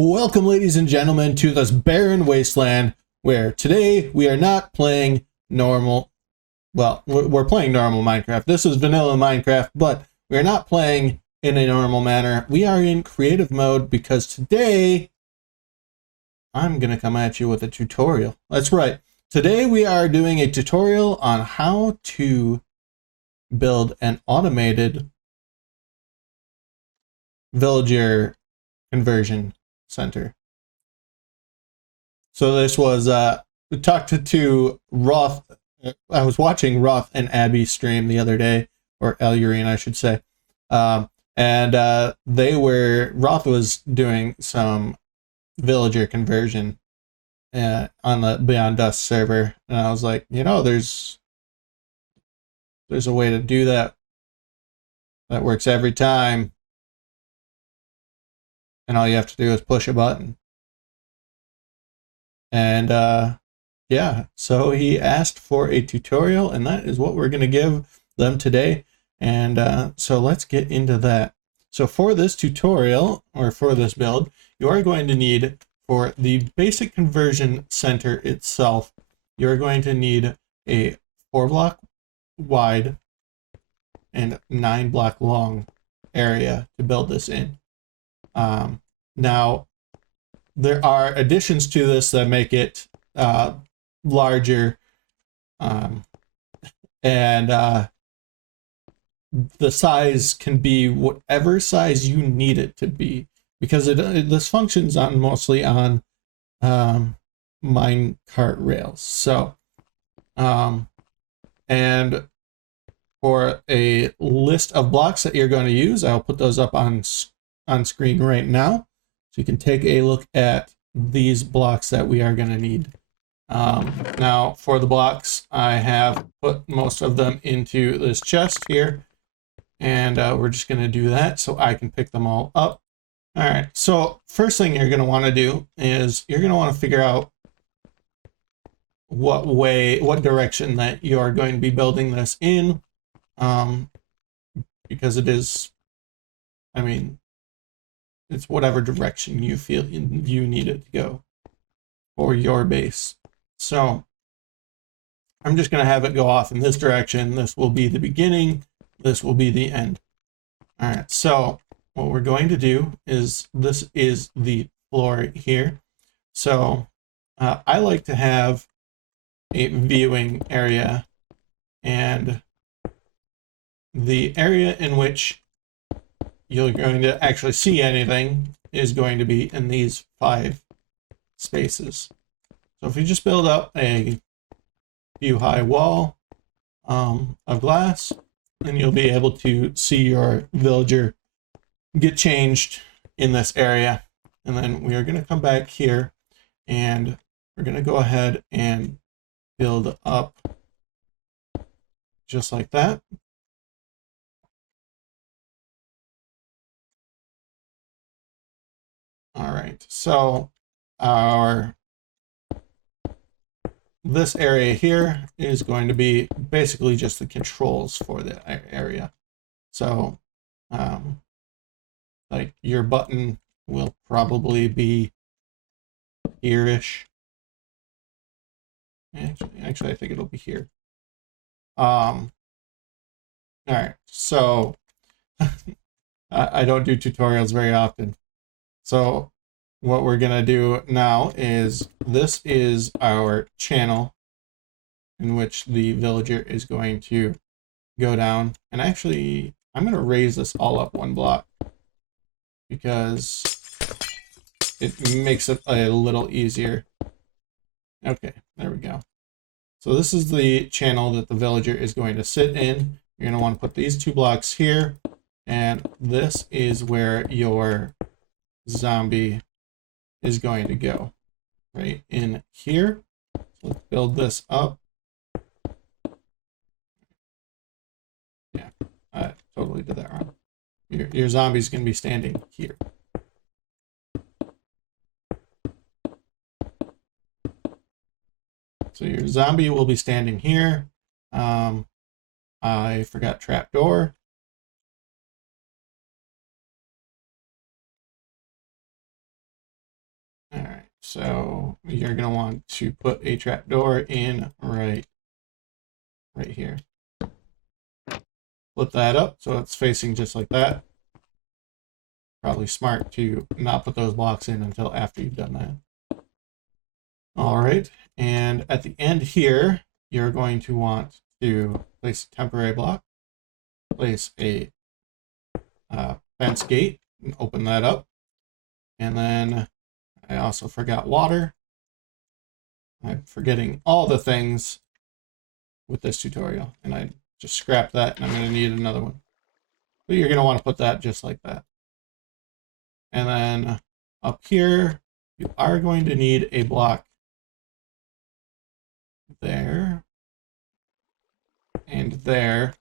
Welcome, ladies and gentlemen, to this barren wasteland where today we are not playing normal. Well, we're playing normal Minecraft. This is vanilla Minecraft, but we're not playing in a normal manner. We are in creative mode because today I'm going to come at you with a tutorial. That's right. Today we are doing a tutorial on how to build an automated villager conversion center. So this was we talked to Roth. I was watching Roth and Abby stream the other day, or Elurine, I should say, and Roth was doing some villager conversion on the Beyond Dust server, and I was like, you know, there's a way to do that that works every time, and all you have to do is push a button. And yeah, so he asked for a tutorial, and that is what we're going to give them today. And so let's get into that. So for this tutorial, or for this build, you are going to need, for the basic conversion center itself, you're going to need a 4-block wide and 9-block long area to build this in. Now, there are additions to this that make it larger, and the size can be whatever size you need it to be, because this functions on mostly on minecart rails. So, and for a list of blocks that you're going to use, I'll put those up on screen right now. So you can take a look at these blocks that we are going to need. Now, for the blocks, I have put most of them into this chest here, and we're just going to do that so I can pick them all up. All right, so first thing you're going to want to do is you're going to want to figure out what direction that you are going to be building this in, because it is, I mean, it's whatever direction you feel you need it to go for your base. So I'm just going to have it go off in this direction. This will be the beginning. This will be the end. All right. So what we're going to do is, this is the floor here. So I like to have a viewing area, and the area in which you're going to actually see anything is going to be in these 5 spaces. So if you just build up a view high wall of glass, then you'll be able to see your villager get changed in this area. And then we are going to come back here, and we're going to go ahead and build up just like that. All right, so this area here is going to be basically just the controls for the area. So like your button will probably be here-ish. Actually, I think it'll be here. All right, so I don't do tutorials very often. So what we're going to do now is, this is our channel in which the villager is going to go down. And actually, I'm going to raise this all up 1 block because it makes it a little easier. Okay, there we go. So this is the channel that the villager is going to sit in. You're going to want to put these 2 blocks here, and this is where your zombie is going to go, right in here. So let's build this up. Yeah, I totally did that wrong. Your zombie's going to be standing here. So your zombie will be standing here. I forgot trapdoor. So you're going to want to put a trapdoor in right here. Flip that up so it's facing just like that. Probably smart to not put those blocks in until after you've done that. All right, and at the end here, you're going to want to place a temporary block, place a fence gate, and open that up. And then I also forgot water. I'm forgetting all the things with this tutorial, and I just scrapped that, and I'm going to need another one. But you're going to want to put that just like that. And then up here, you are going to need a block there and there.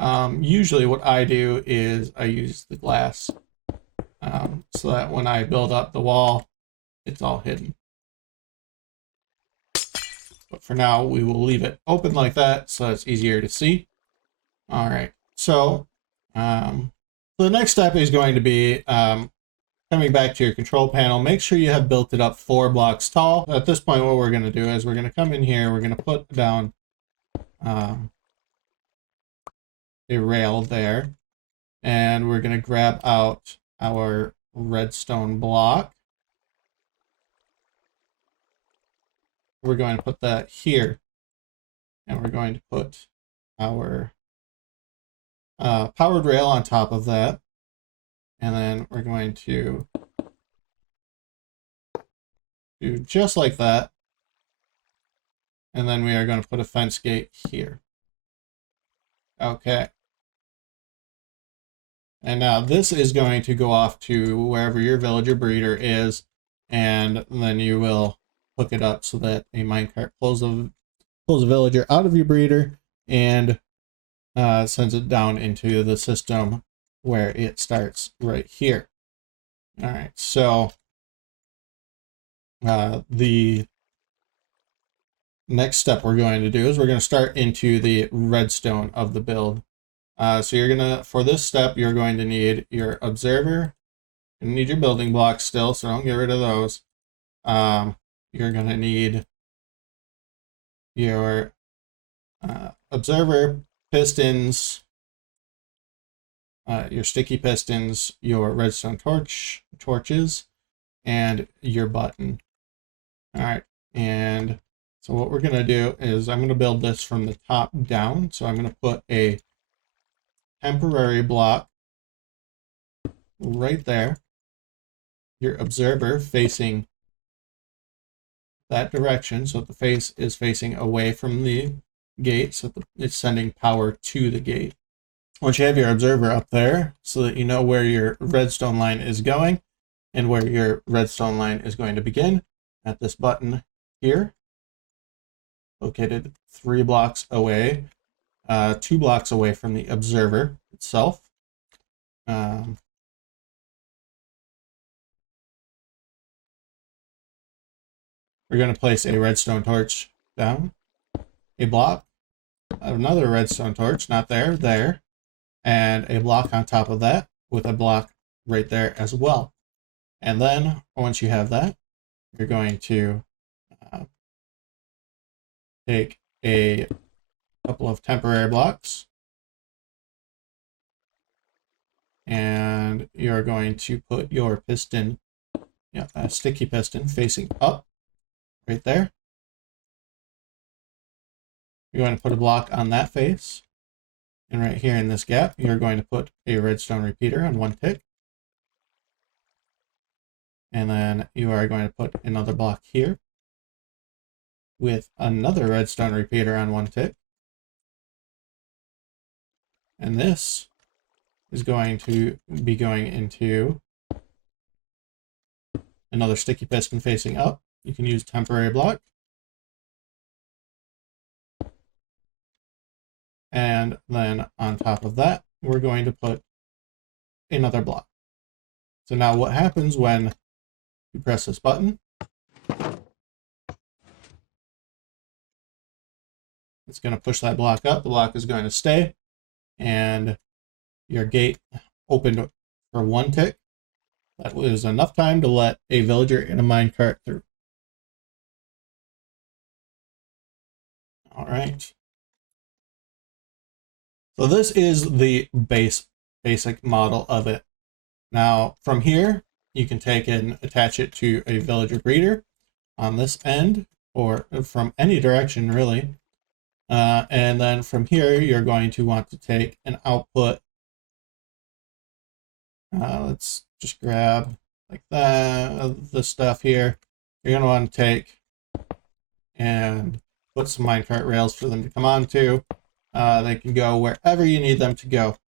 Usually what I do is I use the glass so that when I build up the wall, it's all hidden. But for now, we will leave it open like that so it's easier to see. All right, so the next step is going to be coming back to your control panel. Make sure you have built it up 4 blocks tall. At this point, what we're going to do is we're going to come in here, we're going to put down a rail there, and we're going to grab out our redstone block. We're going to put that here, and we're going to put our powered rail on top of that, and then we're going to do just like that, and then we are going to put a fence gate here. Okay. And now this is going to go off to wherever your villager breeder is, and then you will hook it up so that a minecart pulls a villager out of your breeder and sends it down into the system where it starts right here. All right, so the next step we're going to do is we're going to start into the redstone of the build. So you're gonna, for this step, you're going to need your observer. You need your building blocks still, so don't get rid of those. You're gonna need your observer, pistons, your sticky pistons, your redstone torches, and your button. All right, and so what we're gonna do is I'm gonna build this from the top down. So I'm gonna put a temporary block right there, your observer facing that direction, so that the face is facing away from the gate, so that it's sending power to the gate. Once you have your observer up there, so that you know where your redstone line is going and where your redstone line is going to begin, at this button here, located 3 blocks away, 2 blocks away from the observer itself. We're going to place a redstone torch down, a block, another redstone torch, not there, there, and a block on top of that with a block right there as well. And then once you have that, you're going to take a couple of temporary blocks, and you're going to put your piston, a sticky piston facing up right there. You're going to put a block on that face, and right here in this gap, you're going to put a redstone repeater on 1 tick. And then you are going to put another block here with another redstone repeater on 1 tick. And this is going to be going into another sticky piston facing up. You can use temporary block. And then on top of that, we're going to put another block. So now what happens when you press this button? It's going to push that block up. The block is going to stay, and your gate opened for 1 tick. That was enough time to let a villager in a minecart through. All right. So this is the basic model of it. Now from here, you can take and attach it to a villager breeder on this end, or from any direction really. And then from here, you're going to want to take an output. Let's just grab like that, this stuff here. You're going to want to take and put some minecart rails for them to come onto. They can go wherever you need them to go.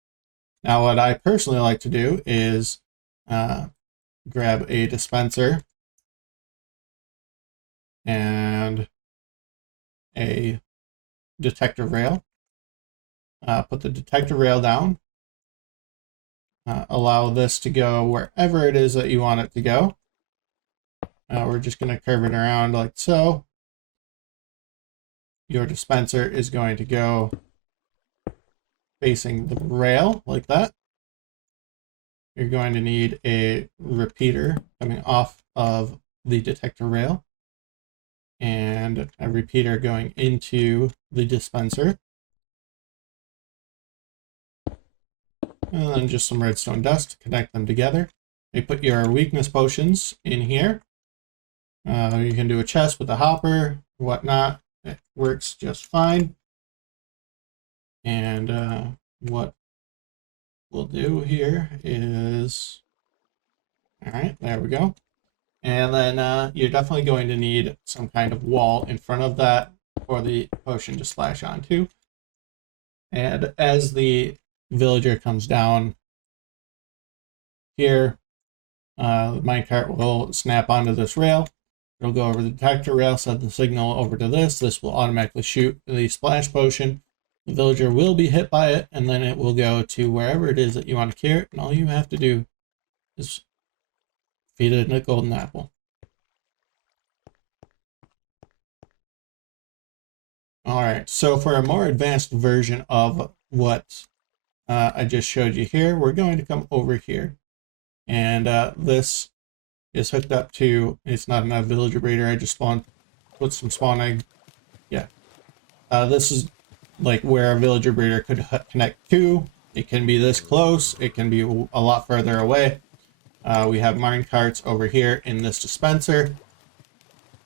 Now, what I personally like to do is grab a dispenser and a detector rail. Put the detector rail down. Allow this to go wherever it is that you want it to go. We're just going to curve it around like so. Your dispenser is going to go facing the rail like that. You're going to need a repeater coming off of the detector rail and a repeater going into the dispenser. And then just some redstone dust to connect them together. You put your weakness potions in here. You can do a chest with a hopper, whatnot. It works just fine. And what we'll do here is, all right, there we go. And then you're definitely going to need some kind of wall in front of that for the potion to splash onto. And as the villager comes down here, the minecart will snap onto this rail. It'll go over the detector rail, send the signal over to this. This will automatically shoot the splash potion. The villager will be hit by it, and then it will go to wherever it is that you want to cure it. And all you have to do is feed it a golden apple. All right, so for a more advanced version of what I just showed you here, we're going to come over here. And this is hooked up to, it's not a villager breeder, I just put some spawn egg. Yeah. This is like where a villager breeder could connect to. It can be this close, it can be a lot further away. We have mine carts over here in this dispenser.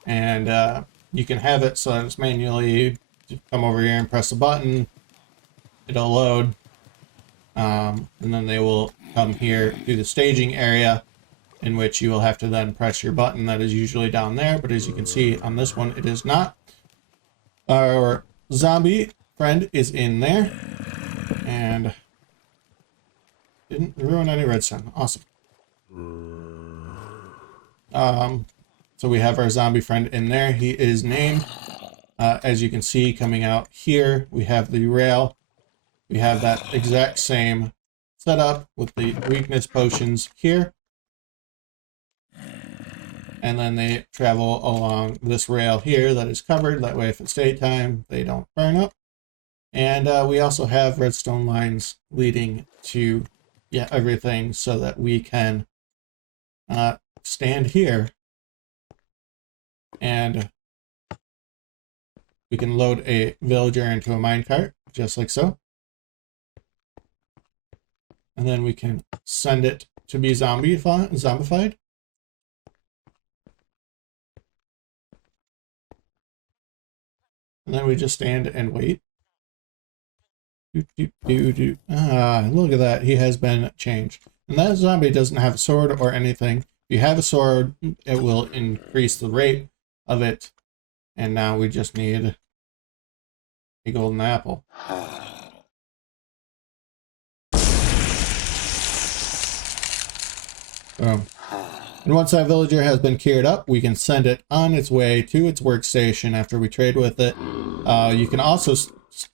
And you can have it so that it's manually, come over here and press a button, it'll load. And then they will come here to the staging area, in which you will have to then press your button that is usually down there, but as you can see on this one, it is not. Our zombie friend is in there, and didn't ruin any redstone. Awesome. So we have our zombie friend in there. He is named. As you can see, coming out here, we have the rail. We have that exact same setup with the weakness potions here. And then they travel along this rail here that is covered. That way, if it's daytime, they don't burn up. And we also have redstone lines leading to everything so that we can stand here and we can load a villager into a minecart, just like so. And then we can send it to be zombified. And then we just stand and wait. Look at that. He has been changed. And that zombie doesn't have a sword or anything. If you have a sword, it will increase the rate of it. And now we just need a golden apple. Boom. And once that villager has been cured up, we can send it on its way to its workstation after we trade with it. You can also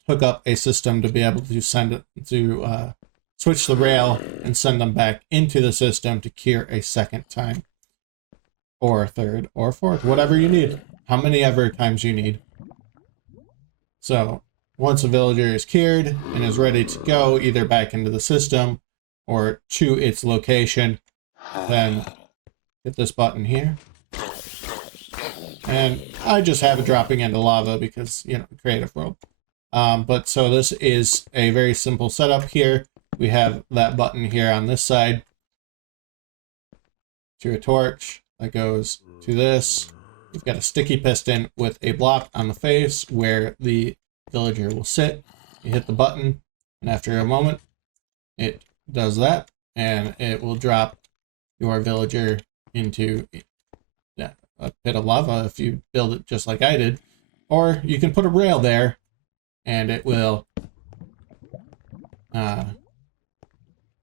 hook up a system to be able to send it to switch the rail and send them back into the system to cure a second time, or a third, or fourth, whatever you need, how many ever times you need. So once a villager is cured and is ready to go either back into the system or to its location, then hit this button here. And I just have it dropping into lava because, you know, creative world. But so this is a very simple setup here. We have that button here on this side to a torch that goes to this. We've got a sticky piston with a block on the face where the villager will sit. You hit the button, and after a moment, it does that, and it will drop your villager into a pit of lava if you build it just like I did. Or you can put a rail there, and it will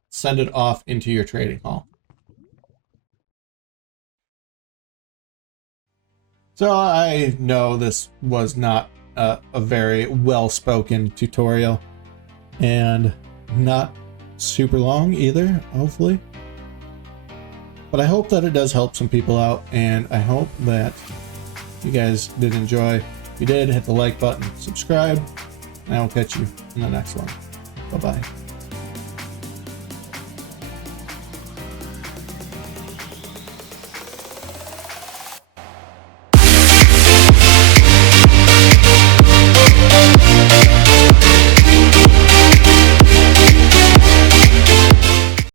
send it off into your trading hall. So I know this was not a very well-spoken tutorial, and not super long either, hopefully. But I hope that it does help some people out, and I hope that you guys did enjoy. If you did, hit the like button, subscribe, and I will catch you in the next one. Bye-bye.